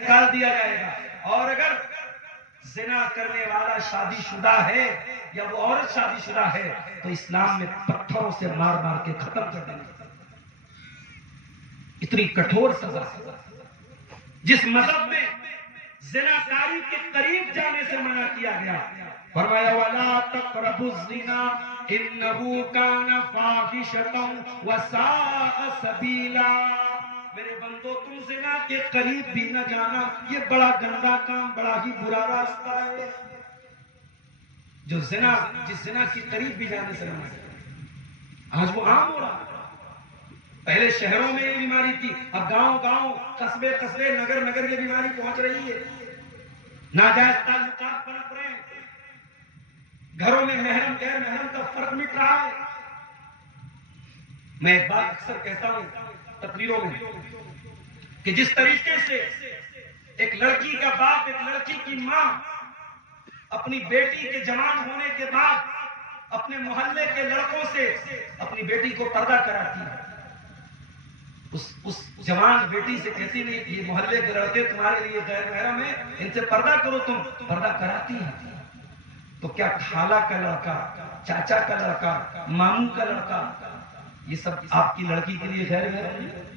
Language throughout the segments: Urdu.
نکال دیا جائے گا. اور اگر زنا کرنے والا شادی شدہ ہے یا وہ عورت شادی شدہ ہے تو اسلام میں پتھروں سے مار مار کے ختم کر دینا. اتنی کٹھور سزا. جس مذہب میں زنا کاری کے قریب جانے سے منع کیا گیا، فرمایا وَلَا تَقْرَبُوا الزِّنَا إِنَّهُ كَانَ فَاحِشَةً وَسَاءَ سَبِيلًا. میرے بندو تم زنا کے قریب بھی نہ جانا، یہ بڑا گندا کام، بڑا ہی برا راستہ ہے. جو جس زنا کے قریب بھی جانے سے منع کیا، آج وہ عام ہو رہا. پہلے شہروں میں یہ بیماری تھی، اب گاؤں گاؤں، قصبے قصبے، نگر نگر یہ بیماری پہنچ رہی ہے. ناجائز تعلقات پنپ رہے ہیں، گھروں میں محرم غیر محرم کا فرق مٹ رہا ہے. میں ایک بات اکثر کہتا ہوں تقریروں میں کہ جس طریقے سے ایک لڑکی کا باپ ایک لڑکی کی ماں اپنی بیٹی کے جوان ہونے کے بعد اپنے محلے کے لڑکوں سے اپنی بیٹی کو پردہ کراتی ہے، اس جوان بیٹی سے کہتی نہیں کہ یہ محلے کے لڑکے تمہارے لیے غیر محرم ہیں، ان سے پردہ کرو، تم پردہ کراتی ہیں. تو کیا خالہ کا لڑکا، چاچا کا لڑکا، ماموں کا لڑکا، یہ سب آپ کی لڑکی کے لیے غیر محرم نہیں؟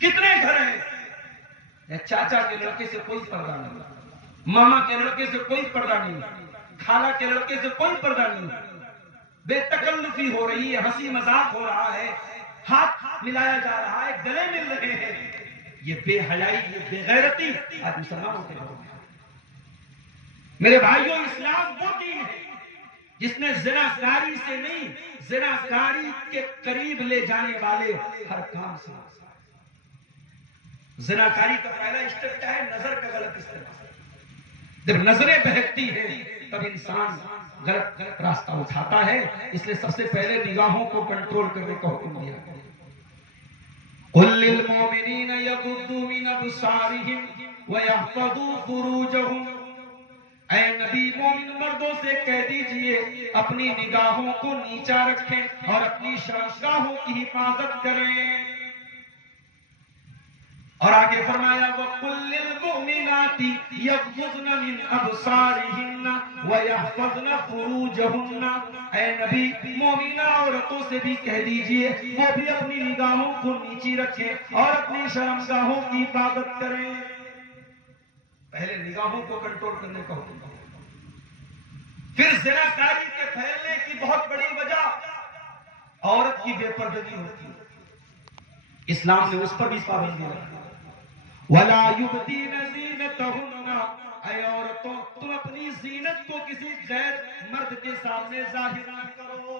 کتنے گھر ہیں چاچا کے لڑکے سے کوئی پردہ نہیں، ماما کے لڑکے سے کوئی پردہ نہیں، خالہ کے لڑکے سے کوئی پردہ نہیں. بے تکلفی ہو رہی ہے، ہنسی مذاق ہو رہا ہے، ہاتھ ملایا جا رہا ہے، گلے مل رہے ہیں. یہ بے حیائی، یہ بے غیرتی آج مسلمانوں کے گھروں میں. میرے بھائیوں، اسلام وہ دین ہے جس نے زنا کاری سے نہیں، زنا کاری کے قریب لے جانے والے ہر کام سے. زنا کاری کا پہلا اسٹیپ کیا ہے؟ نظر کا غلط استعمال. جب نظریں بہکتی ہیں تب انسان غلط راستہ اٹھاتا ہے. اس لیے سب سے پہلے نگاہوں کو کنٹرول کرنے کا حکم دیا گیا. قُل لِّلْمُؤْمِنِينَ يَغُضُّوا مِنْ أَبْصَارِهِمْ وَيَحْفَظُوا فُرُوجَهُمْ. اے نبی، مومن مردوں سے کہہ دیجئے اپنی نگاہوں کو نیچا رکھیں اور اپنی شرمگاہوں کی حفاظت کریں. اور آگے فرمایا وَقُلْ لِلْمُؤْمِنَاتِ يَغْضُضْنَ مِنْ أَبْصَارِهِنَّ وَيَحْفَظْنَ فُرُوجَهُنَّ. اے نبی، مومنہ عورتوں سے بھی کہہ دیجئے وہ بھی اپنی نگاہوں کو نیچی رکھیں اور اپنی شرمگاہوں کی حفاظت کریں. پہلے نگاہوں کو کنٹرول کرنے کا حکم. پھر زنا کاری کے پھیلنے کی بہت بڑی وجہ عورت کی بے پردگی ہوتی ہے. اسلام نے اس پر بھی پابندی رکھی. وَلَا يُبْدِينَ زِينَتَهُنَّ. اے عورتوں، تم اپنی زینت کو کسی غیر مرد کے سامنے ظاہر نہ کرو.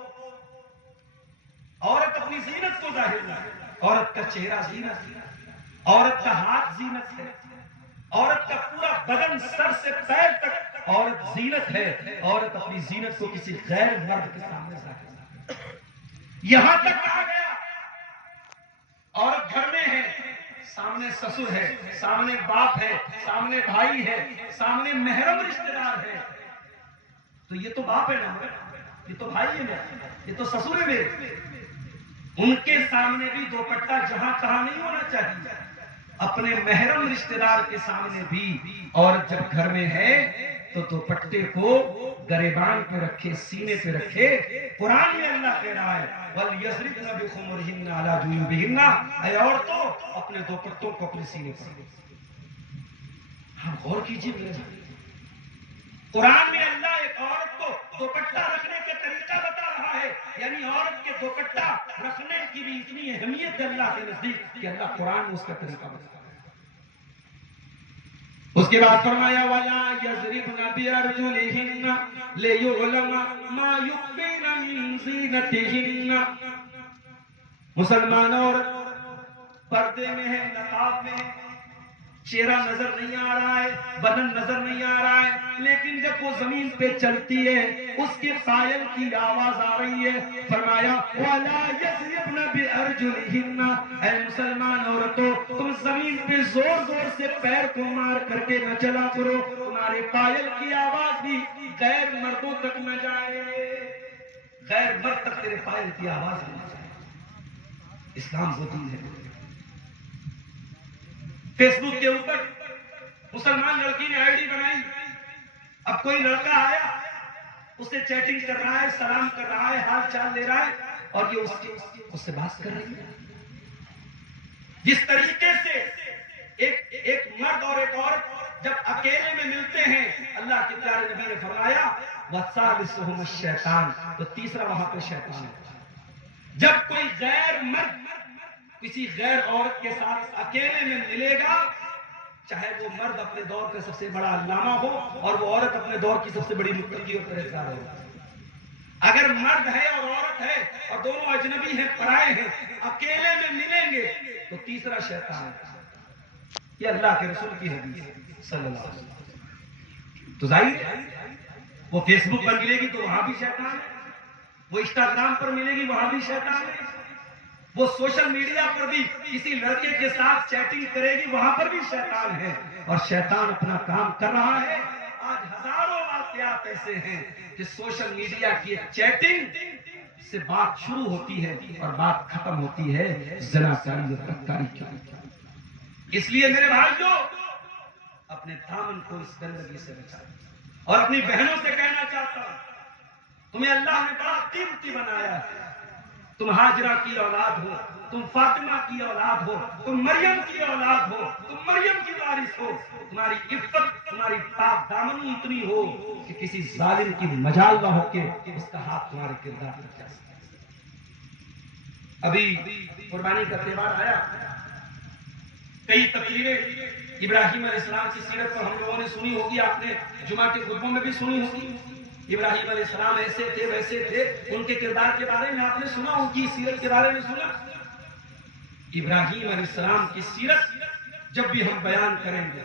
عورت اپنی زینت کو ظاہر نہ کرے. عورت کا چہرہ زینت ہے، عورت کا ہاتھ زینت ہے، عورت کا پورا بدن سر سے پیر تک عورت زینت ہے. عورت اپنی زینت کو کسی غیر مرد کے سامنے ظاہر نہ کرے. یہاں تک کہا گیا عورت گھر میں ہے، سامنے سسر ہے، سامنے باپ ہے، سامنے بھائی ہے، سامنے محرم رشتہ دار ہے. تو یہ تو باپ ہے نا، یہ تو بھائی ہے نا، یہ تو سسر ہے میرے. ان کے سامنے بھی دوپٹہ جہاں تہاں نہیں ہونا چاہیے. اپنے محرم رشتہ دار کے سامنے بھی عورت جب گھر میں ہے تو دوپٹے کو گریبان پہ رکھے، سینے پہ رکھے. قرآن میں اللہ کہہ رہا ہے وَلْيَضْرِبْنَ بِخُمُرِهِنَّ عَلَىٰ جُيُوبِهِنَّ. اے عورتوں، اپنے دوپٹوں کو اپنے سینے پر. ہم غور کیجیے میرے بھائی، قرآن میں اللہ ایک عورت کو دوپٹہ رکھنے کا طریقہ بتا رہا ہے. یعنی عورت کے دوپٹہ رکھنے کی بھی اتنی اہمیت ہے اللہ کے نزدیک کہ اللہ قرآن میں اس کا طریقہ بتا رہا ہے. اس کے بعد فرمایا وَلَا يَضْرِبْنَ بِأَرْجُلِهِنَّ لِيُعْلَمَ مَا يُخْفِينَ مِنْ زِينَتِهِنَّ. مسلمان عورت پردے میں ہے، نقاب میں ہے، چہرہ نظر نہیں آ رہا ہے، بدن نظر نہیں آ رہا ہے، لیکن جب وہ زمین پہ چلتی ہے اس کے پائل کی آواز آ رہی ہے. فرمایا وَلَا يَضْرِبْنَ بِأَرْجُلِهِنَّ. اے مسلمان عورتوں، تم زمین پہ زور زور سے پیر کو مار کر کے نہ چلا کرو. تمہارے پائل کی آواز بھی غیر مردوں تک نہ جائے، غیر مرد تک تیرے پائل کی آواز نہ جائے. اسلام وہ دین ہے. فیس بک کے اوپر مسلمان لڑکی نے آئی ڈی بنائی. اب کوئی لڑکا آیا, اس سے چیٹنگ کر رہا ہے, سلام کر رہا ہے, حال چال لے رہا ہے, اور یہ اس سے بات کر رہی ہے. جس طریقے سے ایک مرد اور ایک عورت جب اکیلے میں ملتے ہیں, اللہ کے پیارے نبی نے فرمایا وَثَالِثُهُمُ الشَّيْطَانُ, تو تیسرا وہاں پہ شیطان ہے. جب کوئی غیر مرد کسی غیر عورت کے ساتھ اکیلے میں ملے گا, چاہے وہ مرد اپنے دور کا سب سے بڑا علامہ ہو اور وہ عورت اپنے دور کی سب سے بڑی متقی اور پرہیزگار ہو, اگر مرد ہے اور عورت ہے اور دونوں اجنبی ہیں, پرائے ہیں, اکیلے میں ملیں گے تو تیسرا شیطان ہے. یہ اللہ کے رسول کی حدیث ہے صلی اللہ علیہ وسلم. تو ظاہر ہے وہ فیس بک پر ملے گی تو وہاں بھی شیطان ہے, وہ انسٹاگرام پر ملے گی وہاں بھی شیطان ہے, وہ سوشل میڈیا پر بھی کسی لڑکے کے ساتھ چیٹنگ کرے گی وہاں پر بھی شیطان ہے. اور شیطان اپنا کام کر رہا ہے. آج ہزاروں واقعات ایسے ہیں کہ سوشل میڈیا کی ایک چیٹنگ سے بات شروع ہوتی ہے اور بات ختم ہوتی ہے زناکاری اور بدکاری کی. اس لیے میرے بھائیو اپنے دامن کو اس گندگی سے بچائیں. اور اپنی بہنوں سے کہنا چاہتا ہوں, تمہیں اللہ نے بڑا قیمتی بنایا ہے. تم ہاجرہ کی اولاد ہو, تم فاطمہ کی اولاد ہو, تم مریم کی اولاد ہو, تم مریم کی وارث ہو. تمہاری عفت, تمہاری پاک دامنی اتنی ہو کہ کسی ظالم کی مجال نہ ہو کہ اس کا ہاتھ تمہارے کردار پر جا سکے. ابھی قربانی کا تہوار آیا, کئی تقریریں ابراہیم علیہ السلام کی سیرت پر ہم لوگوں نے سنی ہوگی, آپ نے جمعہ کے خطبوں میں بھی سنی ہوگی. ابراہیم علیہ السلام ایسے تھے ویسے تھے, ان کے کردار کے بارے میں آپ نے سنا, ان کی سیرت کے بارے میں سنا. ابراہیم علیہ السلام کی سیرت جب بھی ہم بیان کریں گے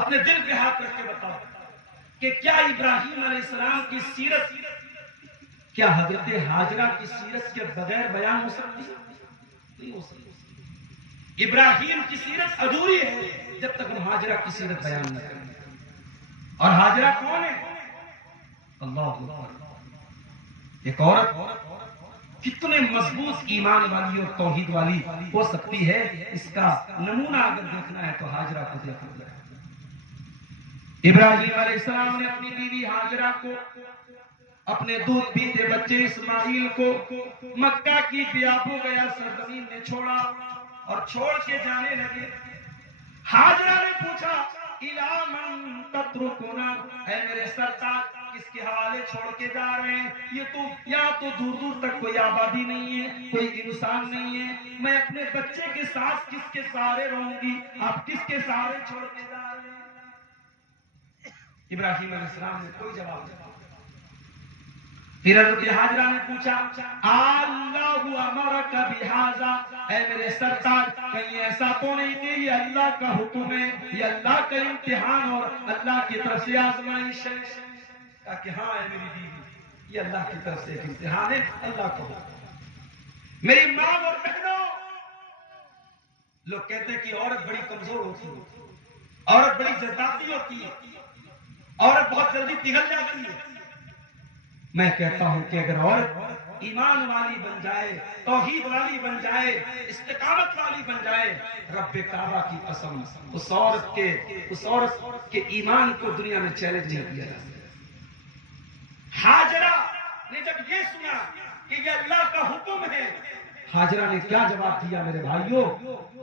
اپنے دل پہ ہاتھ رکھ کے بتاؤ کہ کیا ابراہیم علیہ السلام کی سیرت, کیا حضرت ہاجرہ کی سیرت کے بغیر بیان ہو سکتی ہے؟ نہیں ہو سکتی. ابراہیم کی سیرت ادھوری ہے جب تک ہم ہاجرہ کی سیرت بیان نہ کریں. اور ہاجرہ کون ہے؟ اللہ اکبر. ایک عورت کتنے مضبوط ایمان والی اور توحید والی ہو سکتی ہے, اس کا نمونہ اگر دیکھنا ہے تو ہاجرہ کو دیکھنا ہے. ابراہیم علیہ السلام نے اپنی بیوی ہاجرہ کو, اپنے دودھ پیتے بچے اسماعیل کو مکہ کی بیابو گیا سرزمین میں چھوڑا اور چھوڑ کے جانے لگے. ہاجرہ نے پوچھا اِلَىٰ مَن تَتْرُكُنَا, اے میرے سرتاج کس کے حوالے چھوڑ کے جا رہے ہیں؟ یہ تو یا تو دور دور تک کوئی آبادی نہیں ہے, کوئی انسان نہیں ہے, میں اپنے بچے کے ساتھ کس کے سہارے رہوں گی, آپ کس کے سہارے چھوڑ کے جا رہے ہیں؟ ابراہیم علیہ السلام نے کوئی جواب نہیں. پھر حضرت ہاجرہ نے پوچھا اللہ امرک بہذا, اے میرے سرتاج کہیں ایسا تو نہیں کہ یہ اللہ کا حکم ہے, یہ اللہ کا امتحان اور اللہ کی طرف سے آزمائش ہے؟ کہا کہ ہاں اے میری بیوی, یہ اللہ کی طرف سے ایک امتحان ہے, اللہ کا حکم. میری ماں اور بہنوں, لوگ کہتے ہیں کہ عورت بڑی کمزور ہوتی ہے, عورت بڑی جذباتی ہوتی ہے, عورت بہت جلدی پگھل جاتی ہے. میں کہتا ہوں کہ اگر عورت ایمان والی بن جائے, توحید والی بن جائے, استقامت والی بن جائے, رب کعبہ کی قسم اس عورت کے ایمان کو دنیا میں چیلنج نہیں کیا جا سکتا. ہاجرہ نے جب یہ سنا کہ یہ اللہ کا حکم ہے, ہاجرہ نے کیا جواب دیا میرے بھائیوں؟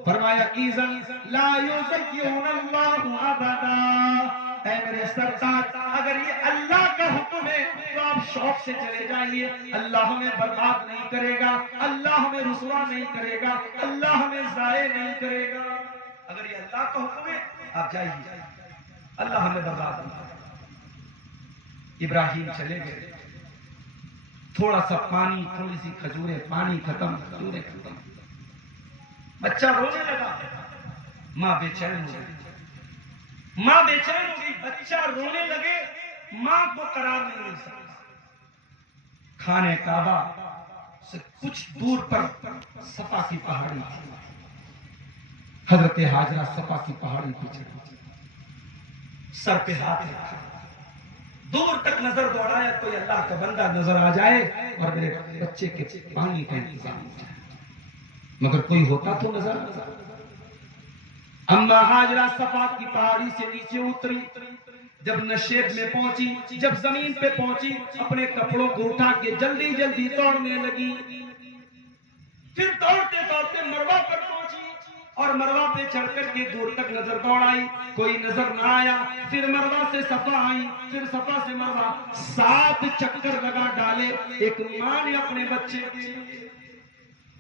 فرمایا اِذَن لَا يُزَيِّعُنَ اللَّهُ أَبَدًا, اے میرے سرتاج اگر یہ اللہ کا حکم ہے تو آپ شوق سے چلے جائیے, اللہ ہمیں برباد نہیں کرے گا, اللہ ہمیں رسوا نہیں کرے گا, اللہ ہمیں ضائع نہیں کرے گا. اگر یہ اللہ کا حکم ہے آپ جائیے, اللہ ہمیں برباد نہیں کرے گا. ابراہیم چلے گئے, تھوڑا سا پانی, تھوڑی سی کھجوریں, پانی ختم, کھجوریں ختم, بچہ رونے لگا, ماں بے چین ہو گئی, ماں بے چین ہو گئی, بچہ رونے لگے, ماں کو قرار نہیں مل سکتا. خانہ کعبہ سے کچھ دور پر صفا کی پہاڑی تھی, حضرت ہاجرہ صفا کی پہاڑی پہ چڑھی, سر پہ ہاتھ رکھا, دور تک نظر دوڑایا کوئی اللہ کا بندہ نظر آ جائے اور میرے بچے کے پانی کا انتظام ہو جائے, مگر کوئی ہوتا تو نظر. اما ہاجرہ صفا کی پہاڑی سے نیچے اتری، جب نشیب میں پہنچی، جب زمین پہ پہنچی، اپنے کپڑوں کو اٹھا کے جلدی جلدی دوڑنے لگی، پھر دوڑتے دوڑتے مروہ پر پہنچی اور مروہ پہ چڑھ کر کے دور تک نظر دوڑائی، کوئی نظر نہ آیا، پھر مروہ سے صفا آئی، پھر صفا سے مروہ، 7 چکر لگا ڈالے ایک ماں نے اپنے بچے کے۔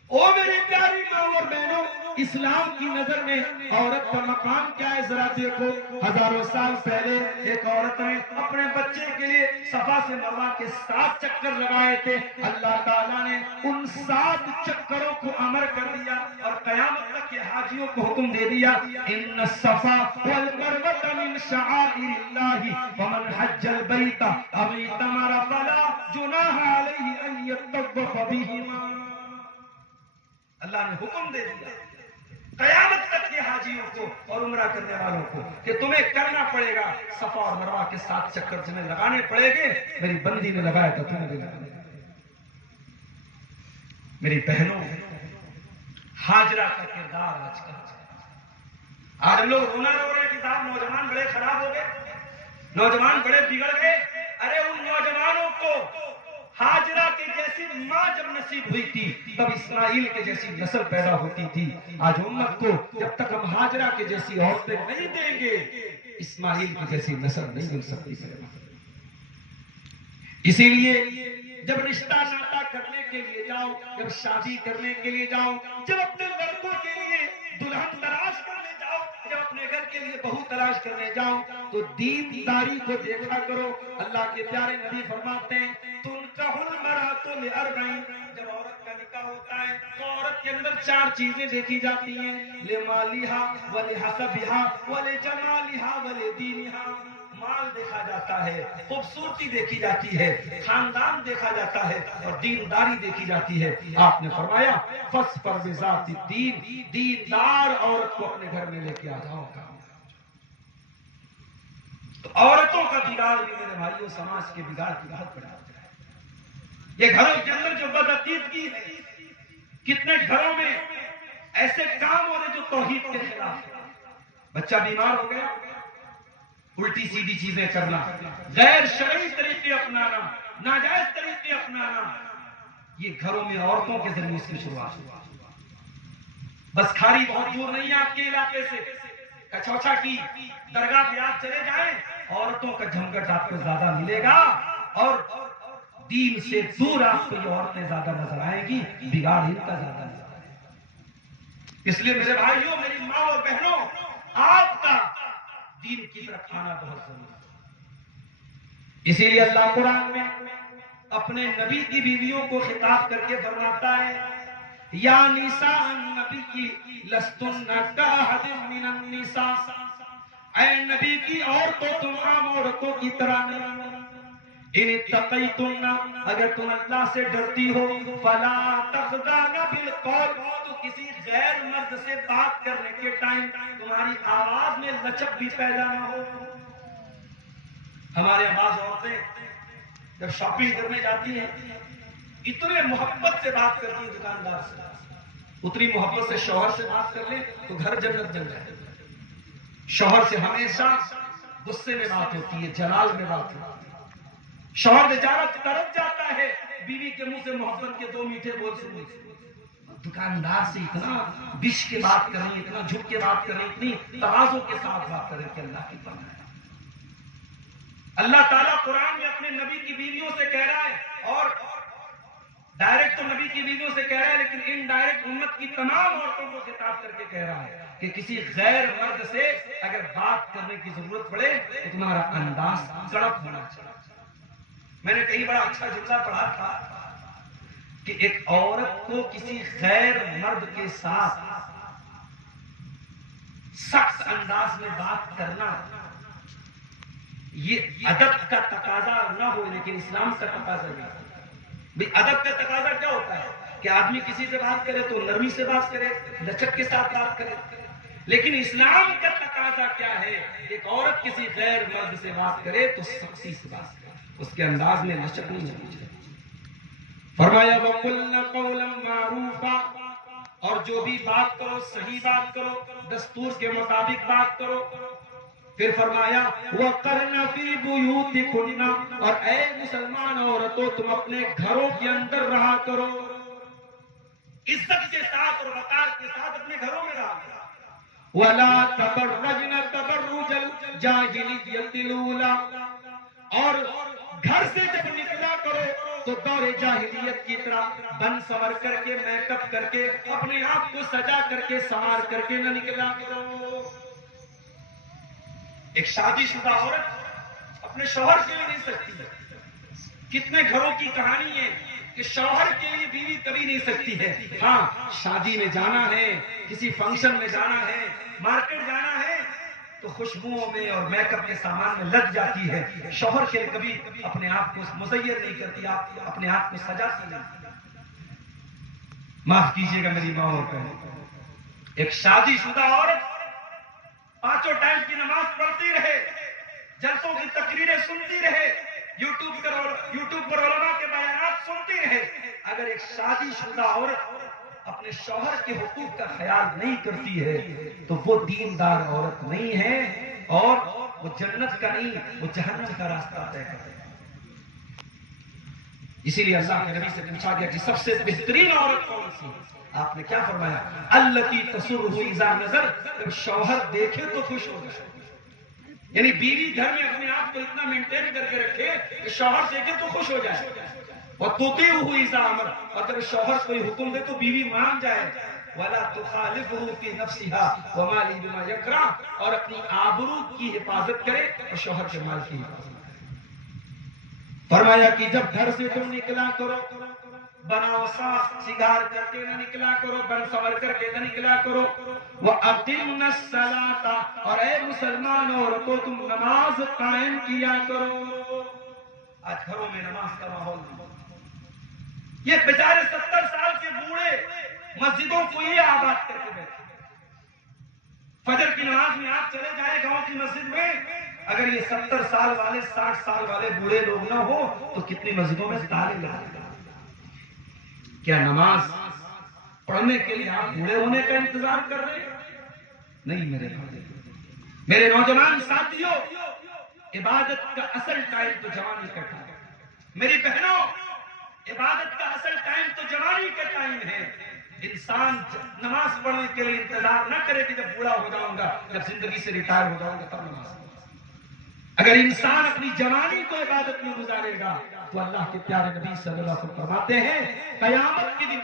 او میری پیاری ماں اور بہنوں، اسلام کی نظر میں عورت کا مقام کیا ہے ذرا دیکھو۔ ہزاروں سال پہلے ایک عورت نے اپنے بچے کے لیے صفا سے مروہ کے 7 چکر لگائے تھے، اللہ تعالیٰ نے ان 7 چکروں کو امر کر دیا اور قیامت تک کے حاجیوں کو حکم دے دیا، ان الصفا والمروہ من شعائر اللہ فمن حج البیت او اعتمر فلا جناح علیہ ان یطوف بہما۔ اللہ نے حکم دے دیا قیامت تک کے حاجیوں کو اور عمرہ کرنے والوں کو کہ تمہیں کرنا پڑے گا، صفا اور مروہ کے 7 چکر تمہیں لگانے پڑے گے۔ میری بندی نے لگایا تو تمہیں بھی لگانے۔ میری بہنوں، ہاجرہ کا کردار آج ہم لوگ رونا رو رہے ہیں کہ صاحب نوجوان بڑے خراب ہو گئے، نوجوان بڑے بگڑ گئے۔ ارے ان نوجوانوں کو ہاجرہ کے جیسی ماں جب نصیب ہوئی تھی تب اسماعیل کے جیسی نسل پیدا ہوتی تھی۔ آج امت کو جب تک ہم ہاجرہ کے جیسی عورتیں نہیں دیں گے، اسماعیل کی جیسی نسل نہیں مل سکتی۔ اسی لیے جب رشتہ ناتا کرنے کے لیے جاؤ، جب شادی کرنے کے لیے جاؤ، جب اپنے لڑکوں کے لیے دلہن تلاش کرنے جاؤ، جب اپنے گھر کے لیے بہو تلاش کرنے جاؤ تو دینداری کو دیکھا کرو۔ اللہ کے پیارے نبی فرماتے ہیں تنکح المرأۃ لأربع، جب عورت کا نکاح ہوتا ہے تو عورت کے اندر 4 چیزیں دیکھی جاتی ہیں، لمالها ولحسبها ولجمالها ولدینها۔ مال دیکھا جاتا ہے، خوبصورتی دیکھی جاتی ہے، خاندان دیکھا جاتا ہے اور دینداری دیکھی جاتی ہے۔ آپ نے فرمایا فاظفر بذات الدین، دیندار عورت کو اپنے گھر میں لے کے آ جاؤ۔ تو عورتوں کا بگاڑ بھی میرے بھائیوں سماج کے بگاڑ کی بہت بڑا وجہ ہے۔ یہ گھروں کے اندر جو بدعقیدگی ہے، کتنے گھروں میں ایسے کام ہو رہے جو توحید کے خلاف ہے۔ بچہ بیمار ہو گیا، الٹی سیدھی چیزیں کرنا، غیر شرعی طریقے اپنانا، ناجائز طریقے اپنانا، یہ گھروں میں عورتوں کے ذریعے اس کی شروعات ہوا۔ بس کھاری بہت دور نہیں ہے آپ کے علاقے سے، کچوچا کی درگاہ پہ آپ چلے جائیں، عورتوں کا جھمگٹ آپ کو زیادہ ملے گا اور دین سے دور آپ کو یہ عورتیں زیادہ نظر آئیں گی، بگاڑ ان کا زیادہ نظر آئے گا۔ اس لیے میرے بھائیوں، میری ماں اور بہنوں، آپ کا دین کی طرف آنا بہت ضروری ہے۔ اسی لیے اللہ قرآن میں اپنے نبی کی بیویوں کو خطاب کر کے فرماتا ہے یا نساء النبی لستن کاحد من النساء، اے نبی کی عورتوں تم عام عورتوں کی طرح نہیں، ان اتقیتن، اگر تم اللہ سے ڈرتی ہو، فلا تخضعن بالقول، تو کسی غیر مرد سے بات کرنے کے ٹائم تمہاری آواز میں لچک بھی پیدا نہ ہو۔ ہمارے بعض عورتیں جب شاپنگ کرنے جاتی ہیں اتنے محبت سے بات کرتی ہیں دکاندار سے، اتنی محبت سے شوہر سے بات کر لیں تو گھر جنت بن جائے۔ شوہر سے ہمیشہ غصے میں بات ہوتی ہے، جلال میں بات ہوتی ہے۔ شوہر بیچارہ تڑپ جاتا ہے بیوی کے منہ سے محبت کے 2 میٹھے بول سننے سے، دکاندار سے اتنا بش کے بات کریں، اتنا جھک کے بات کریں، اتنی تواضع کے ساتھ بات کریں کہ اللہ کی پناہ ہے۔ اللہ تعالیٰ قرآن میں اپنے نبی کی بیویوں سے کہہ رہا ہے، اور ڈائریکٹ تو نبی کی بیویوں سے کہہ رہا ہے لیکن انڈائریکٹ امت کی تمام عورتوں کو خطاب کر کے کہہ رہا ہے کہ کسی غیر مرد سے اگر بات کرنے کی ضرورت پڑے تو تمہارا انداز کڑک ہونا چاہیے۔ میں نے کہیں بڑا اچھا جملہ پڑھا تھا کہ ایک عورت کو کسی غیر مرد کے ساتھ سخت انداز میں بات کرنا یہ ادب کا تقاضا نہ ہو لیکن اسلام کا تقاضا بھی ہے۔ بھئی ادب کا تقاضا کیا ہوتا ہے کہ آدمی کسی سے بات کرے تو نرمی سے بات کرے، لچک کے ساتھ بات کرے، لیکن اسلام کا تقاضا کیا ہے؟ ایک عورت کسی غیر مرد سے بات کرے تو سختی سے بات کرے، اس کے انداز میں لچک نہیں ہونی چاہیے۔ فرمایا وَقُلْنَ قَوْلًا مَعْرُوفًا، اور جو بھی بات کرو صحیح بات کرو، دستور کے مطابق بات کرو۔ پھر فرمایا وَقَرْنَ فِي بُيُوتِكُنَّ، اور اے مسلمان عورتوں تم اپنے گھروں کے اندر رہا کرو، عزت کے ساتھ اور وقار کے ساتھ اپنے گھروں میں رہا کرو۔ وَلَا تَبَرَّجْنَ تَبَرُّجَ الْجَاهِلِيَّةِ الْأُولَىٰ، اور گھر سے جب نکلا کرو تو دور جاہلیت کی طرح بن سنور کر کے، میک اپ کر کے، اپنے آپ کو سجا کر کے سنوار کر کے نہ نکلا کرو۔ ایک شادی شدہ عورت اپنے شوہر کے لیے نہیں سکتی۔ کتنے گھروں کی کہانی ہے کہ شوہر کے لیے بیوی کبھی نہیں سکتی ہے۔ ہاں، شادی میں جانا ہے، کسی فنکشن میں جانا ہے، مارکیٹ جانا ہے تو خوشبوؤں میں اور میک اپ کے سامان میں لگ جاتی ہے۔ شوہر کے لیے کبھی اپنے آپ کو مزین نہیں کرتی، آپ اپنے آپ کو سجاتی نہیں۔ معاف کیجیے گا میری ماں اور بہنوں، ایک شادی شدہ عورت پانچوں ٹائم کی نماز پڑھتی رہے، جلسوں کی تقریریں سنتی رہے، یوٹیوب پر علماء کے بیانات سنتی رہے، اگر ایک شادی شدہ عورت اپنے شوہر کے حقوق کا خیال نہیں کرتی ہے تو وہ دیندار عورت نہیں ہے، اور وہ جنت کا نہیں، وہ جہنم کا راستہ طے کرے۔ اسی لیے اللہ کے نبی سے پوچھا گیا کہ سب سے بہترین عورت کون سی؟ آپ نے کیا فرمایا؟ التی تسرہ اذا نظر، جب شوہر دیکھے تو خوش ہو جائے۔ یعنی بیوی گھر میں اپنے آپ کو اتنا مینٹین کر کے رکھے کہ شوہر دیکھے تو خوش ہو جائے۔ وتطیعہ اذا امر، اور جب شوہر کوئی حکم دے تو بیوی مان جائے۔ ولا تخالفہ فی نفسہا ومالہ بما یکرہ، اور اپنی آبرو کی حفاظت کرے اور شوہر کے مال کی حفاظت کرے۔ فرمایا کہ جب گھر سے تم نکلا کرو، بناؤ صاف سنگار کر کے نہ نکلا کرو، بن سنور کر کے نہ نکلا کرو۔ وَأَقِمْنَ الصَّلَاةَ، اور اے مسلمان عورتوں تم نماز قائم کیا کرو۔ آج گھروں میں نماز کا ماحول نہیں۔ یہ بیچارے 70 سال کے بوڑھے مسجدوں کو یہ آباد کر کے بیٹھے۔ فجر کی نماز میں آپ چلے جائیں گاؤں کی مسجد میں، اگر یہ 70 سال والے 60 سال والے بوڑھے لوگ نہ ہو تو کتنی مسجدوں میں تالے لگے گا۔ کیا نماز پڑھنے کے لیے آپ بوڑھے ہونے کا انتظار کر رہے ہیں؟ نہیں میرے نوجوان ساتھیوں، عبادت کا اصل ٹائم تو جوانی کا ٹائم ہے۔ میری بہنوں، عبادت کا اصل ٹائم تو جوانی کا ٹائم ہے۔ انسان نماز پڑھنے کے لیے انتظار نہ کرے کہ جب بوڑھا ہو جاؤں گا، جب زندگی سے ریٹائر ہو جاؤں گا تب نماز پڑھوں گا۔ اگر انسان اپنی جوانی کو عبادت میں گزارے گا تو اللہ کے پیارے نبی صلی اللہ علیہ وسلم فرماتے ہیں قیامت کے دن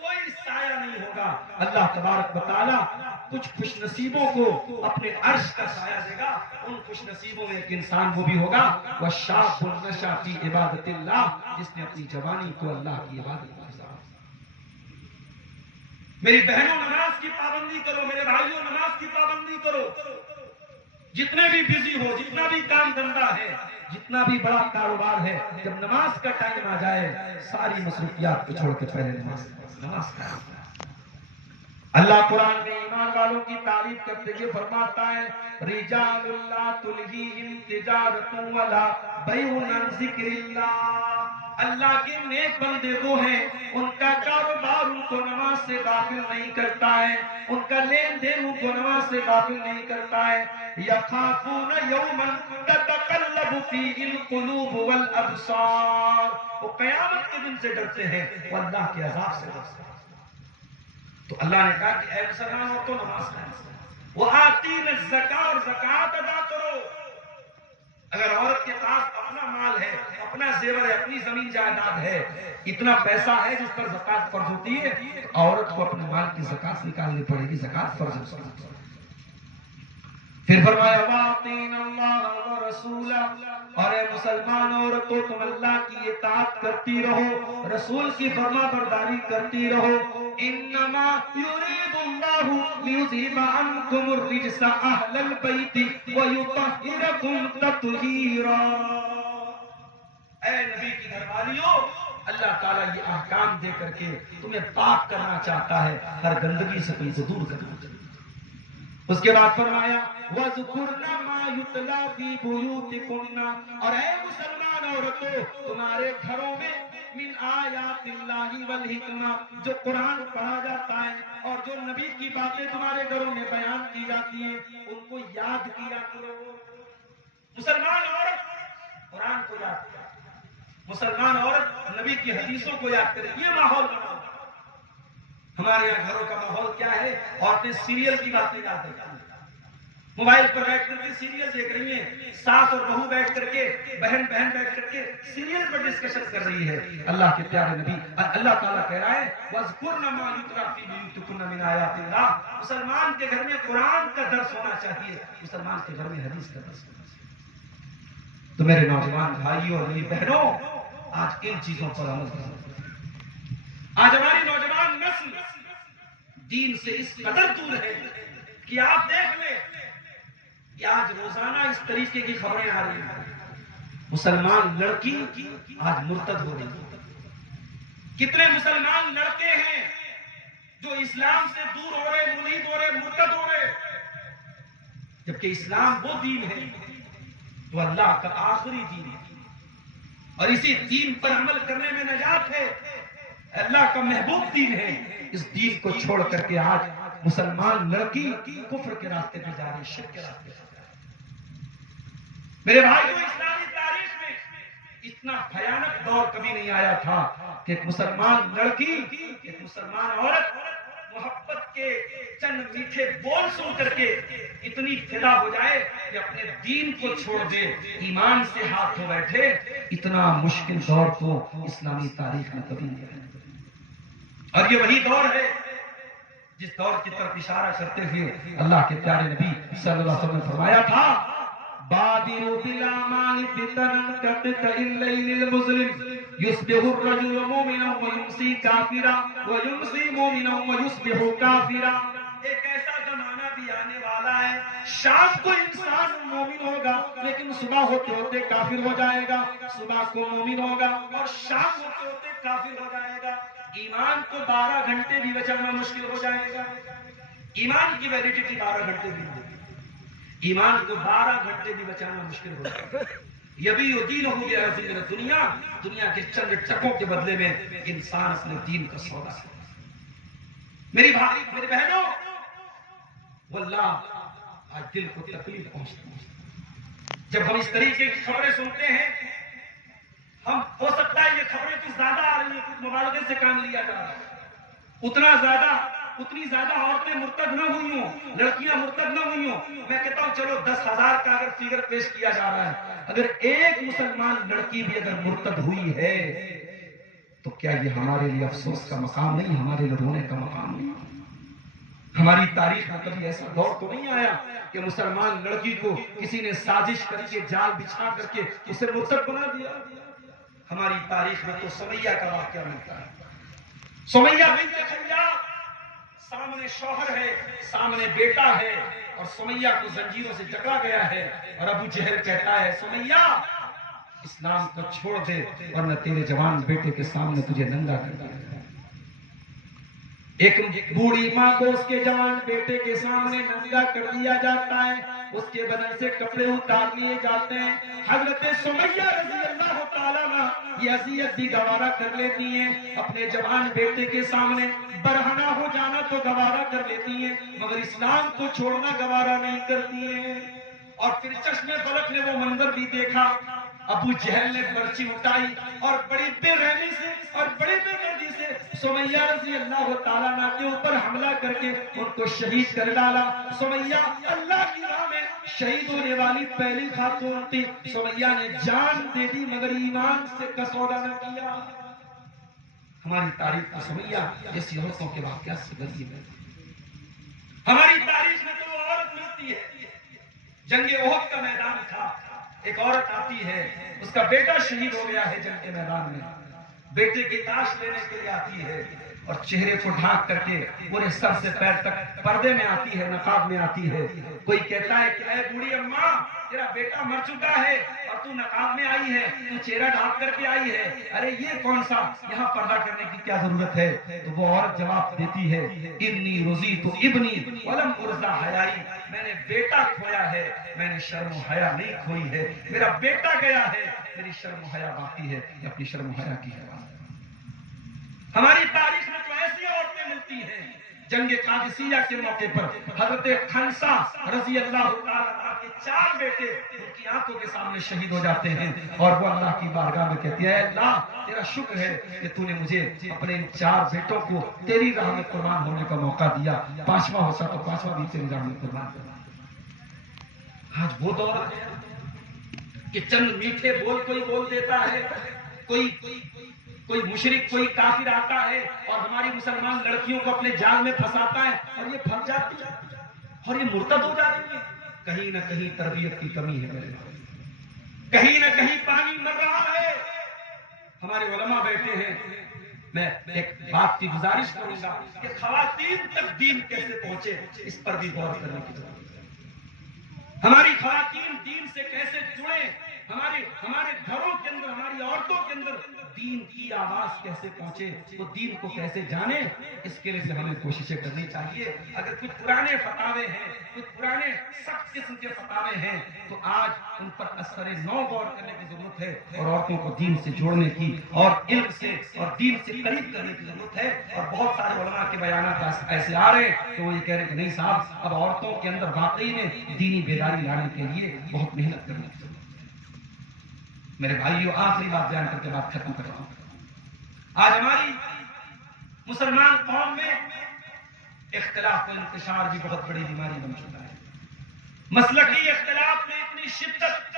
کوئی سایہ نہیں ہوگا، اللہ تبارک و تعالیٰ کچھ خوش نصیبوں کو اپنے عرش کا سایہ دے گا۔ ان خوش نصیبوں میں ایک انسان وہ بھی ہوگا وَالشَّابُ نَشَأَ فِي عِبَادَةِ اللَّهِ، جس نے اپنی جوانی کو اللہ کی عبادت میں گزارا۔ میری بہنوں، نماز کی پابندی کرو، میرے بھائیوں نماز کی پابندی کرو۔ جتنے بھی بزی ہو، جتنا بھی کام دھندا ہے، جتنا بھی بڑا کاروبار ہے، جب نماز کا ٹائم آ جائے ساری مصروفیات کو چھوڑ کے پہلے نماز کا۔ اللہ قرآن میں ایمان والوں کی تعریف کرتے ہوئے فرماتا ہے رجال لا تلہیہم تجارۃ ولا بیع عن ذکر اللہ۔ اللہ کے نیک بندے وہ ہیں ان کا کاروبار ان کو نماز سے غافل نہیں کرتا ہے، ان کا لین دین ان کو نماز سے غافل نہیں کرتا ہے۔ یخافون یوما تتقلب فیہ القلوب والابصار، وہ قیامت کے دن سے ڈرتے ہیں، وہ اللہ کے عذاب سے ڈرتے ہیں۔ تو اللہ نے کہا کہ اے مسلمان عورتوں نماز قائم کرو، وآتین الزکاۃ، اور زکوٰۃ ادا کرو۔ اگر عورت کے پاس اپنا مال ہے، اپنا زیور ہے، اپنی زمین جائیداد ہے، اتنا پیسہ ہے جس پر زکوٰۃ فرض ہوتی ہے، تو عورت کو اپنے مال کی زکوٰۃ نکالنی پڑے گی، زکوٰۃ فرض ہے۔ پھر فرمایا وَأَطِیعْنَ اللَّهَ وَرَسُولَهُ، اور اے مسلمان عورتوں تم اللہ کی اطاعت کرتی رہو، رسول کی فرما برداری کرتی رہو۔ انما یرید اللہ لیذہب عنکم الرجس اہل البیت ویطہرکم تطہیرا۔ اے نبی کی گھر والیوں، اللہ تعالیٰ یہ احکام دے کر کے تمہیں پاک کرنا چاہتا ہے، ہر گندگی سے تم کو دور کرنا چاہتا ہے۔ اس کے بعد فرمایا وَذْكُرْنَ مَا يُتْلَىٰ فِي بُيُوتِكُنَّ، اور اے مسلمان عورتوں تمہارے گھروں میں من آیات اللہ والحکمہ، جو قرآن پڑھا جاتا ہے اور جو نبی کی باتیں تمہارے گھروں میں بیان کی جاتی ہیں ان کو یاد کیا کرو۔ مسلمان عورت قرآن کو یاد کرے، مسلمان عورت نبی کی حدیثوں کو یاد کرے، یہ ماحول بناؤ۔ ہمارے یہاں گھروں کا ماحول کیا ہے؟ عورتیں سیریل کی باتیں یاد رکھتی ہیں، موبائل پر بیٹھ کر کے سیریل دیکھ رہی ہیں، ساس اور بہو بیٹھ کر کے، بہن بیٹھ کر کے سیریل پر ڈسکشن کر رہی ہے۔ اللہ کے پیارے نبی، اللہ تعالیٰ کہہ رہا ہے وَاذْكُرْنَ مَا يُتْلَىٰ فِي بُيُوتِكُنَّ مِنْ آيَاتِ اللَّهِ، مسلمان کے گھر میں قرآن کا درس ہونا چاہیے، مسلمان کے گھر میں حدیث کا درس ہونا چاہیے۔ تو میرے نوجوان بھائیوں اور میری بہنوں، آج ان چیزوں پر عمل کرو۔ آج ہماری نوجوان نسل دین سے اس قدر دور ہے کہ آپ دیکھ لیں کہ آج روزانہ اس طریقے کی خبریں آ رہی ہیں، مسلمان لڑکی آج مرتد ہو رہی ہے۔ کتنے مسلمان لڑکے ہیں جو اسلام سے دور ہو رہے، منیب ہو رہے، مرتد ہو رہے، جبکہ اسلام وہ دین ہے تو اللہ کا آخری دین ہے، اور اسی دین پر عمل کرنے میں نجات ہے، اللہ کا محبوب دین ہے۔ اس دین کو چھوڑ کر کے آج مسلمان لڑکی کفر کے راستے پہ جا رہی، شرک کے راستے پہ جا رہی۔ میرے بھائیو، اسلامی تاریخ میں اتنا بھیانک دور کبھی نہیں آیا تھا کہ ایک مسلمان لڑکی، ایک مسلمان عورت محبت کے چند میٹھے بول سن کر کے اتنی فدا ہو جائے کہ اپنے دین کو چھوڑ دے، ایمان سے ہاتھ دھو بیٹھے۔ اتنا مشکل دور تو اسلامی تاریخ میں کبھی نہیں آیا، اور یہ وہی دور ہے جس دور کی طرف اشارہ کرتے ہوئے اللہ کے پیارے نبی صلی اللہ علیہ وسلم نے فرمایا تھا بادروا بالاعمال فتنا كقطع الليل المظلم يصبح الرجل مؤمنا ويمسي كافرا ويمسي مؤمنا ويصبح كافرا۔ ایک ایسا زمانہ بھی آنے والا ہے، شام کو انسان مومن ہوگا لیکن صبح ہوتے ہوتے کافر ہو جائے گا، صبح کو مومن ہوگا اور شام ہوتے ہوتے کافر ہو جائے گا۔ ایمان کو 12 گھنٹے بھی بچانا مشکل ہو جائے گا، ایمان کی ویلیڈیٹی 12 گھنٹے بھی ہوگی، ایمان کو 12 گھنٹے بھی بچانا مشکل ہو جائے گا۔ یبیع دینہ بعرض من الدنیا، دنیا کے چند ٹکوں کے بدلے میں انسان اپنے دین کا سودا ہے۔ میری بھائی، میری بہنوں، واللہ آج دل کو تکلیف پہنچتی ہے جب ہم اس طریقے کی خبریں سنتے ہیں۔ ہم ہو سکتا ہے یہ خبریں کچھ زیادہ آ رہی ہیں، کچھ مبالغے سے کام لیا جا رہا ہے، اتنی زیادہ عورتیں مرتد نہ ہوئی ہوں، لڑکیاں مرتد نہ ہوئی ہوں۔ میں کہتا ہوں چلو 10,000 کا اگر فگر پیش کیا جا رہا ہے، اگر ایک مسلمان لڑکی بھی اگر مرتد ہوئی ہے تو کیا یہ ہمارے لیے افسوس کا مقام نہیں، ہمارے لیے رونے کا مقام نہیں؟ ہماری تاریخ میں کبھی ایسا دور تو نہیں آیا کہ مسلمان لڑکی کو کسی نے سازش کر کے، جال بچھا کر کے اسے مرتد بنا دیا۔ ہماری تاریخ میں تو سمیہ کا واقعہ ملتا ہے، سمیہ بنت خیاط، سامنے شوہر ہے، سامنے بیٹا ہے، اور سمیہ کو زنجیروں سے جکڑا گیا ہے، اور ابو جہل کہتا ہے سمیہ اسلام کو چھوڑ دے ورنہ تیرے جوان بیٹے کے سامنے تجھے ننگا کر دیا۔ ایک بوڑھی ماں کو اس کے جوان بیٹے کے سامنے ننگا کر دیا جاتا ہے، اس کے بدن سے کپڑے اتار لیے جاتے ہیں۔ حضرت سمیہ رضی اللہ تعالیٰ عنہ یہ اذیت بھی گوارا کر لیتی ہیں، اپنے جوان بیٹے کے سامنے برہنہ ہو جانا تو گوارا کر لیتی ہیں، مگر اسلام کو چھوڑنا گوارا نہیں کرتی ہیں۔ اور پھر چشم فلک نے وہ منظر بھی دیکھا، ابو جہل نے برچی اٹھائی اور بڑی بے رحمی سے اور بڑی بے دردی سے سمیہ رضی اللہ تعالیٰ عنہ کے اوپر حملہ کر کے ان کو شہید کر ڈالا۔ سمیہ اللہ کی راہ میں شہید ہونے والی پہلی خاتون تھی، سمیہ نے جان دے دی مگر ایمان سے کا سودا نہ کیا۔ ہماری تاریخ میں سمیہ جیسی عورتوں کے واقعات سے بھری ہے۔ ہماری تاریخ میں تو وہ عورت ملتی ہے، جنگ احد کا میدان تھا، ایک عورت آتی ہے، اس کا بیٹا شہید ہو گیا ہے جنگ کے میدان میں، بیٹے کی لاش لینے کے لیے آتی ہے اور چہرے کو ڈھانک کر کے پورے سر سے پیر تک پردے میں آتی ہے، نقاب میں آتی ہے۔ کوئی کہتا ہے کہ اے بوڑھی اماں، تیرا بیٹا مر چکا ہے اور تو نقاب میں آئی ہے، تو چہرہ ڈھانک کر کے آئی ہے، ارے یہ کون سا یہاں پردہ کرنے کی کیا ضرورت ہے؟ تو وہ عورت جواب دیتی ہے انی رضیت ابنی ولم ارضى حیائی، میں نے بیٹا کھویا ہے، میں نے شرم و حیا نہیں کھوئی ہے، میرا بیٹا گیا ہے، میری شرم و حیا باقی ہے۔ یہ اپنی شرم و حیا کی حفاظت ہماری تاریخ میں تو ایسی عورتیں ملتی ہیں، جنگ قادسیہ کے موقع پر حضرت خنسا رضی اللہ تعالیٰ کے 4 بیٹے ان کی آنکھوں کے سامنے شہید ہو جاتے ہیں، اور وہ اللہ کی بارگاہ میں کہتی ہے اے اللہ تیرا شکر ہے کہ تو نے مجھے اپنے ان 4 بیٹوں کو تیری راہ میں قربان ہونے کا موقع دیا، 5واں ہوتا تو 5واں بھی تیری راہ میں قربان کرتا۔ آج وہ دور ہے کہ چند میٹھے بول کوئی بول دیتا ہے، کوئی مشرک کوئی کافر آتا ہے اور ہماری مسلمان لڑکیوں کو اپنے جال میں پھنساتا ہے اور یہ پھنس جاتی ہے اور یہ مرتد ہو جاتی ہے۔ کہیں نہ کہیں تربیت کی کمی ہے میرے بھائی، کہیں نہ کہیں پانی مر رہا ہے۔ ہمارے علماء بیٹھے ہیں، میں ایک بات کی گزارش کروں گا کہ خواتین تک دین کیسے پہنچے، اس پر بھی غور کرنے کی ضرورت ہے۔ ہماری خواتین دین سے کیسے جڑے، ہمارے گھروں کے اندر ہماری عورتوں کے اندر دین کی آواز کیسے پہنچے، وہ دین کو کیسے جانے، اس کے لیے ہمیں کوششیں کرنی چاہیے۔ اگر کچھ پرانے فتاوے ہیں، کچھ پرانے سخت قسم کے فتاوے ہیں تو آج ان پر اثر نو غور کرنے کی ضرورت ہے اور عورتوں کو دین سے جوڑنے کی اور علم سے اور دین سے قریب کرنے کی ضرورت ہے۔ اور بہت سارے علماء کے بیانات ایسے آ رہے ہیں کہ وہ یہ کہہ رہے ہیں کہ نہیں صاحب اب عورتوں کے اندر واقعی میں دینی بیداری لانے کے لیے بہت محنت کرنے کی ضرورت ہے۔ میرے بھائیوں آخری بات بیان کر کے بات ختم کر رہا ہوں۔ آج ہماری مسلمان قوم میں اختلاف کا انتشار بھی بہت بڑی بیماری بن چکا ہے۔ مسلکی اختلاف میں اتنی شدت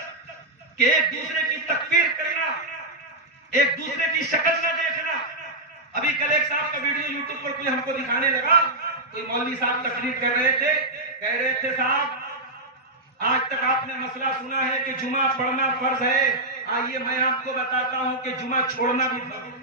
کہ ایک دوسرے کی تکفیر کرنا، ایک دوسرے کی شکل نہ دیکھنا۔ ابھی کل ایک صاحب کا ویڈیو یوٹیوب پر کوئی ہم کو دکھانے لگا، کوئی مولوی صاحب تقریر کر رہے تھے، کہہ رہے تھے صاحب آج تک آپ نے مسئلہ سنا ہے کہ جمعہ پڑھنا فرض ہے، آئیے میں آپ کو بتاتا ہوں کہ جمعہ چھوڑنا بھی فرض ہے۔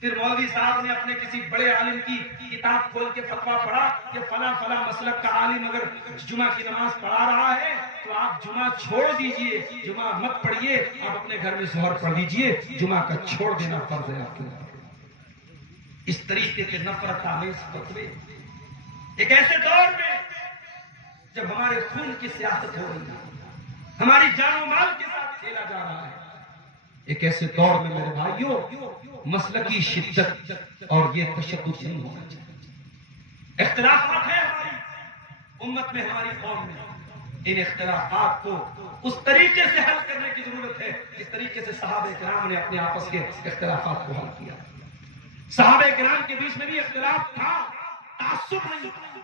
پھر مولوی صاحب نے اپنے کسی بڑے عالم کی کتاب کھول کے فتویٰ پڑھا کہ فلاں فلاں مسلک کا عالم اگر جمعہ کی نماز پڑھا رہا ہے تو آپ جمعہ چھوڑ دیجئے، جمعہ مت پڑھیے، آپ اپنے گھر میں ظہر پڑھ لیجئے، جمعہ کا چھوڑ دینا فرض ہے آپ کے اوپر۔ اس طریقے کے نفرت آمیز فتوے ایک ایسے دور میں جب ہمارے خون کی سیاست ہو رہی ہے، ہماری جان و مال کے ساتھ کھیلا جا رہا ہے، ایک ایسے دور میں میرے بھائیوں مسلکی شدت اور یہ تشدد نہیں ہونا چاہیے۔ اختلافات ہیں ہماری امت میں، ہماری قوم میں، ان اختلافات کو اس طریقے سے حل کرنے کی ضرورت ہے جس طریقے سے صحابہ کرام نے اپنے آپس کے اختلافات کو حل کیا۔ صحابہ کرام کے بیچ میں بھی اختلاف تھا، تعصب نہیں تھا،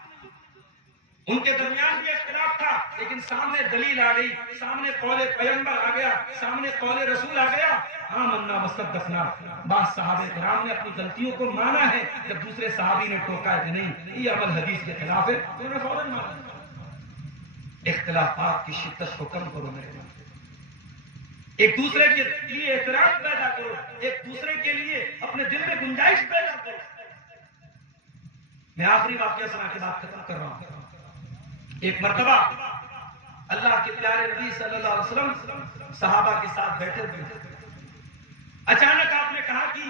ان کے درمیان بھی اختلاف تھا، لیکن سامنے دلیل آ گئی، سامنے قول پیغمبر آ گیا، سامنے قول رسول آ گیا، آمنا وصدقنا۔ بعض صحابہ کرام نے اپنی غلطیوں کو مانا ہے، جب دوسرے صحابی نے ٹوکا ہے کہ نہیں یہ عمل حدیث کے خلاف ہے تو انہوں نے فوراً مانا۔ اختلافات کی شدت کو کم کرو میرے بھائی، ایک دوسرے کے لیے احترام پیدا کرو، ایک دوسرے کے لیے اپنے دل میں گنجائش پیدا کرو۔ میں آخری واقعہ سنا کے بات ختم کر رہا ہوں۔ ایک مرتبہ اللہ کے پیارے نبی صلی اللہ علیہ وسلم صحابہ کے ساتھ بیٹھے تھے، اچانک آپ نے کہا کہ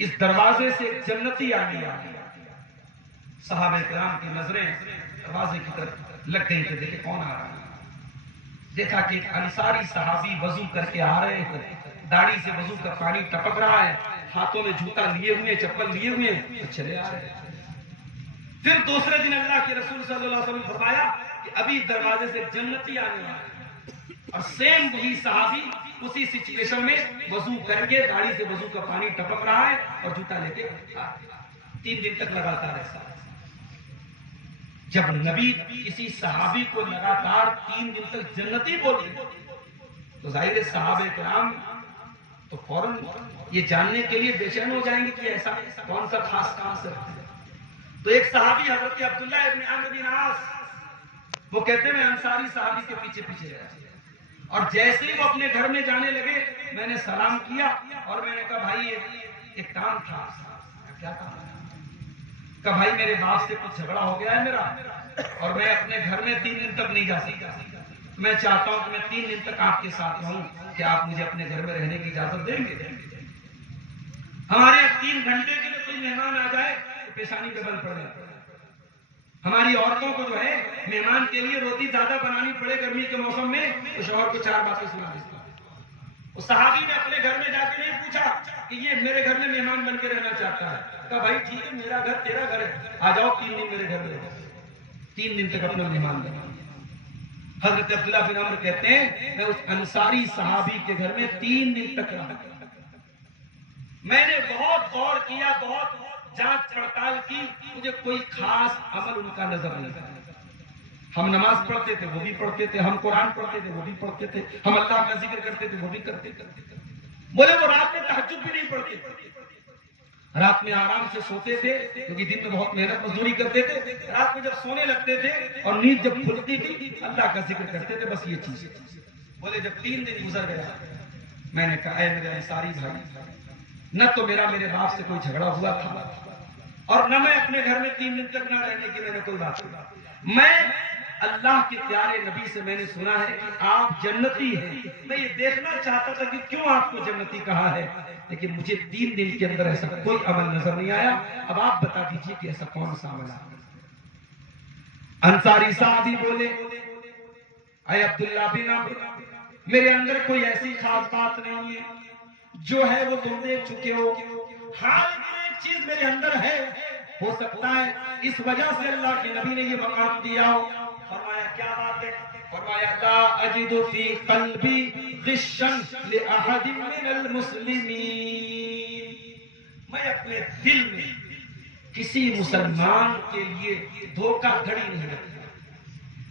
اس دروازے سے ایک جنتی آ گیا۔ صحابہ کرام کی نظریں دروازے کی طرف لگ گئی کہ دیکھیں کون آ رہا ہے۔ دیکھا کہ ایک انصاری صحابی وضو کر کے آ رہے ہیں، داڑھی سے وضو کا پانی ٹپک رہا ہے، ہاتھوں میں جوتا لیے ہوئے، چپل لیے ہوئے چلے آ رہے ہیں۔ پھر دوسرے دن اللہ کے رسول صلی اللہ علیہ وسلم فرمایا کہ ابھی دروازے سے جنتی آنے والا ہے، اور سیم وہی صحابی اسی سچویشن میں وضو کر کے داڑھی سے وضو کا پانی ٹپک رہا ہے اور جوتا لے کے 3 دن تک لگاتار ایسا۔ جب نبی کسی صحابی کو لگاتار 3 دن تک جنتی بولتے تو ظاہر صحابہ کرام تو فوراً یہ جاننے کے لیے بے چین ہو جائیں گے کہ ایسا کون سا خاص کام سے۔ تو ایک صحابی حضرت عبداللہ ابن عمرو بن عاص، وہ کہتے ہیں میں انصاری صحابی کے پیچھے پیچھے رہا، اور جیسے ہی وہ اپنے گھر میں جانے لگے میں نے سلام کیا اور میں نے کہا بھائی ایک کام تھا۔ کیا کام تھا؟ کہا بھائی میرے باپ سے کچھ جھگڑا ہو گیا ہے میرا، اور میں اپنے گھر میں 3 دن تک نہیں جا سکتا، میں چاہتا ہوں کہ میں 3 دن تک آپ کے ساتھ رہوں، کیا آپ مجھے اپنے گھر میں رہنے کی اجازت دیں گے؟ ہمارے 3 گھنٹے کے لیے کوئی مہمان آ جائے پیشانی پہ بل پڑ جاتا ہے۔ ہماری عورتوں کو جو ہے مہمان کے لیے روٹی زیادہ بنانی پڑے گرمی کے موسم میں تو شوہر کو 4 باتیں سنا دیتا ہے۔ اس صحابی نے اپنے گھر میں جا کے نہیں پوچھا کہ یہ میرے گھر میں مہمان بن کے رہنا چاہتا ہے، کہا بھائی ٹھیک ہے، میرا گھر تیرا گھر ہے، آ جاؤ 3 دن میرے گھر میں رہو۔ 3 دن تک اپنا مہمان بنا۔ حضرت عبداللہ بن عمر کہتے ہیں میں اس انصاری صحابی کے گھر میں 3 دن تک رہا۔ میں نے بہت غور کیا، بہت جانچ پڑتال کی، مجھے کوئی خاص عمل ان کا نظر نہیں آیا۔ ہم نماز پڑھتے تھے وہ بھی پڑھتے تھے، ہم قرآن پڑھتے تھے وہ بھی پڑھتے تھے، ہم اللہ کا ذکر کرتے تھے وہ بھی کرتے تھے۔ بولے وہ رات میں تہجد بھی نہیں پڑھتے تھے، رات میں آرام سے سوتے تھے کیونکہ دن میں بہت محنت مزدوری کرتے تھے، رات میں جب سونے لگتے تھے اور نیند جب کھلتی تھی اللہ کا ذکر کرتے تھے، بس یہ چیز۔ بولے جب 3 دن گزر گیا میں نے کہا اے میرے انصاری بھائی، نہ تو میرے باپ سے کوئی جھگڑا ہوا تھا اور نہ میں اپنے گھر میں 3 دن تک نہ رہنے کی میں نے کوئی بات کی۔ میں اللہ کے پیارے نبی سے میں نے سنا ہے کہ آپ جنتی ہیں، میں یہ دیکھنا چاہتا تھا کہ کیوں آپ کو جنتی کہا ہے، لیکن مجھے 3 دن کے اندر ایسا کوئی عمل نظر نہیں آیا۔ اب آپ بتا دیجئے کہ ایسا کون سا عمل ہے؟ انصاری صحابی بولے اے عبداللہ بن عمر، میرے اندر کوئی ایسی خاص بات نہیں ہے، جو ہے وہ تم دیکھ چکے ہو، ہاں لیکن ایک چیز میرے اندر ہے، ہو سکتا ہے اس وجہ سے اللہ کے نبی نے یہ مقام دیا ہو۔ فرمایا کیا بات ہے؟ فرمایا لا اجد فی قلبی غشا لأحد من المسلمین، میں اپنے دل میں کسی مسلمان کے لیے دھوکہ دھڑی نہیں رکھتا،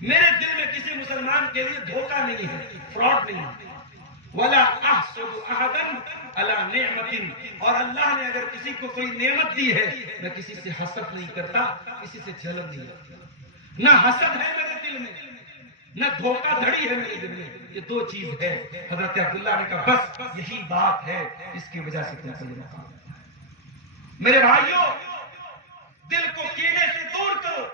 میرے دل میں کسی مسلمان کے لیے دھوکہ نہیں ہے، فراڈ نہیں ہے۔ وَلَا أَحْسُدُ أَحَدًا عَلَى نِعْمَةٍ، اور اللہ نے اگر کسی کو کوئی نعمت دی ہے میں کسی سے حسد نہیں کرتا، کسی سے جلن نہیں کرتا، نہ حسد ہے میرے دل میں نہ دھوکہ دھڑی ہے میرے دل میں، یہ 2 چیز ہے۔ حضرت عبداللہ نے کہا بس یہی بات ہے اس کی وجہ سے تم کو یہ مقام۔ میرے بھائیوں، دل کو کینے سے دور کرو،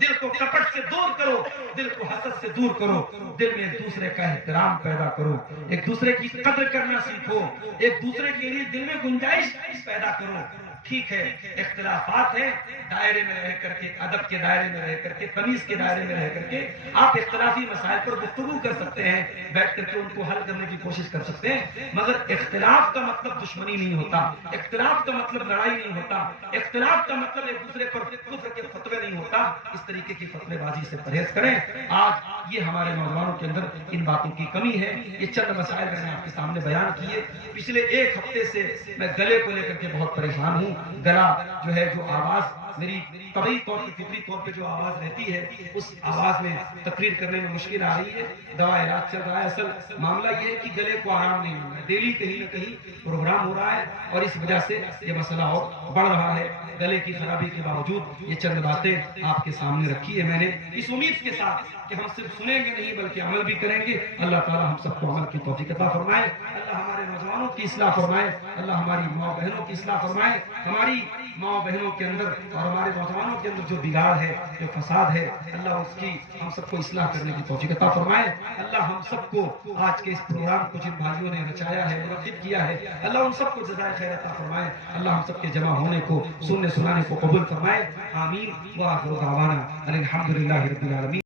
دل کو کپٹ سے دور کرو، دل کو حسد سے دور کرو، دل میں ایک دوسرے کا احترام پیدا کرو، ایک دوسرے کی قدر کرنا سیکھو، ایک دوسرے کے لیے دل میں گنجائش پیدا کرو۔ ٹھیک ہے اختلافات ہیں، دائرے میں رہ کر کے، ادب کے دائرے میں رہ کر کے، تمیز کے دائرے میں رہ کر کے آپ اختلافی مسائل پر گفتگو کر سکتے ہیں، بیٹھ کر کے ان کو حل کرنے کی کوشش کر سکتے ہیں، مگر اختلاف کا مطلب دشمنی نہیں ہوتا، اختلاف کا مطلب لڑائی نہیں ہوتا، اختلاف کا مطلب ایک دوسرے پر کفر کے فتوے نہیں ہوتا۔ اس طریقے کی فتوے بازی سے پرہیز کریں۔ آج یہ ہمارے نوجوانوں کے اندر ان باتوں کی کمی ہے۔ یہ چند مسائل میں نے آپ کے سامنے بیان کیے۔ پچھلے 1 ہفتے سے میں گلے کو لے کر کے بہت پریشان ہوں، گلا جو ہے، جو آواز میری طبعی طور پہ، فطری طور پہ جو آواز رہتی ہے اس آواز میں تقریر کرنے میں مشکل آ رہی ہے، دوا علاج چل رہا ہے۔ اصل معاملہ یہ ہے کہ گلے کو آرام نہیں مل رہا ہے، ڈیلی کہیں نہ کہیں پروگرام ہو رہا ہے اور اس وجہ سے یہ مسئلہ اور بڑھ رہا ہے۔ گلے کی خرابی کے باوجود یہ چند باتیں آپ کے سامنے رکھی ہے میں نے، اس امید کے ساتھ کہ ہم صرف سنیں گے نہیں بلکہ عمل بھی کریں گے۔ اللہ تعالی ہم سب کو عمل کی توفیق عطا فرمائے، اللہ ہمارے نوجوانوں کی اصلاح فرمائے، اللہ ہماری ماں بہنوں کی اصلاح فرمائے، ہماری ماں بہنوں کے اندر اور ہمارے نوجوانوں کے اندر جو بگاڑ ہے، جو فساد ہے، اللہ اس کی ہم سب کو اصلاح کرنے کی توفیق عطا فرمائے۔ اللہ ہم سب کو آج کے اس پروگرام کو جن بھائیوں نے رچایا ہے، منعقد کیا ہے، اللہ ان سب کو جزائے خیر عطا فرمائے، اللہ ہم سب کے جمع ہونے کو، سننے سنانے کو قبول فرمائے۔ آمین وآخر دعوانا ان الحمد للہ رب العالمین۔